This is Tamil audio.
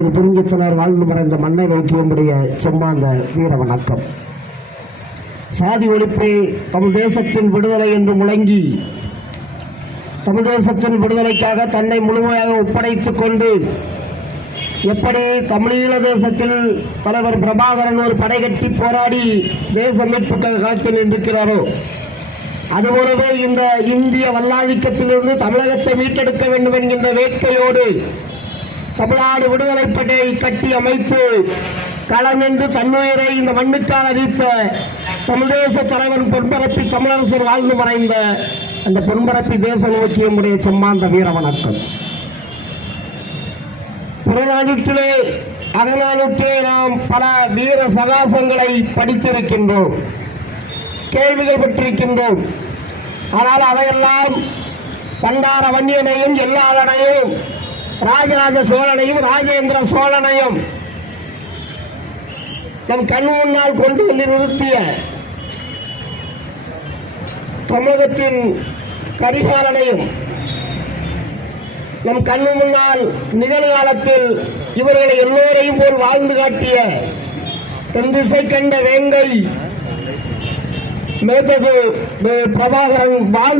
புரிஞ்சித்தனர் வாழ்ந்து மறைந்த மண்ணை நோக்கியுடைய செம்மாந்த வீர வணக்கம். சாதி ஒழிப்பே தமிழ் தேசத்தின் விடுதலை என்று முழங்கி தமிழ் தேசத்தின் விடுதலைக்காக தன்னை முழுமையாக ஒப்படைத்துக் கொண்டு எப்படி தமிழீழ தேசத்தில் தலைவர் பிரபாகரன் ஒரு படை கட்டி போராடி தேச மீட்புக்காக களத்தில் நின்றிருக்கிறாரோ, அதுபோலவே இந்த இந்திய வல்லாதிக்கத்திலிருந்து தமிழகத்தை மீட்டெடுக்க வேண்டும் என்கின்ற வேட்கையோடு தமிழ்நாடு விடுதலை படையை கட்டி அமைத்து களம் என்று தன்னுயிரை இந்த மண்ணுக்காக அளித்த தமிழ் தேச தலைவன் பொன்பரப்பி தமிழரசர் வாழ்ந்து மறைந்த அந்த பொன்பரப்பி தேச நோக்கியமுடைய செம்மாந்த வீர வணக்கம். புறநானூற்றிலே அகநானூற்றிலே நாம் பல வீர சகாசங்களை படித்திருக்கின்றோம், கேள்விகள் பெற்றிருக்கின்றோம். ஆனால் அதையெல்லாம் பண்டார வன்னியனையும் எல்லாளனையும் ராஜராஜ சோழனையும் ராஜேந்திர சோழனையும் நம் கண் முன்னால் கொண்டு வந்து நிறுத்திய தமிழகத்தின் கரிகாலனையும் நம் கண்ணு முன்னால் நிகழ்காலத்தில் இவர்களை எல்லோரையும் போல் வாழ்ந்து காட்டிய தென்திசை கண்ட வேங்கை மேதகு பிரபாகரன் வாழ்ந்து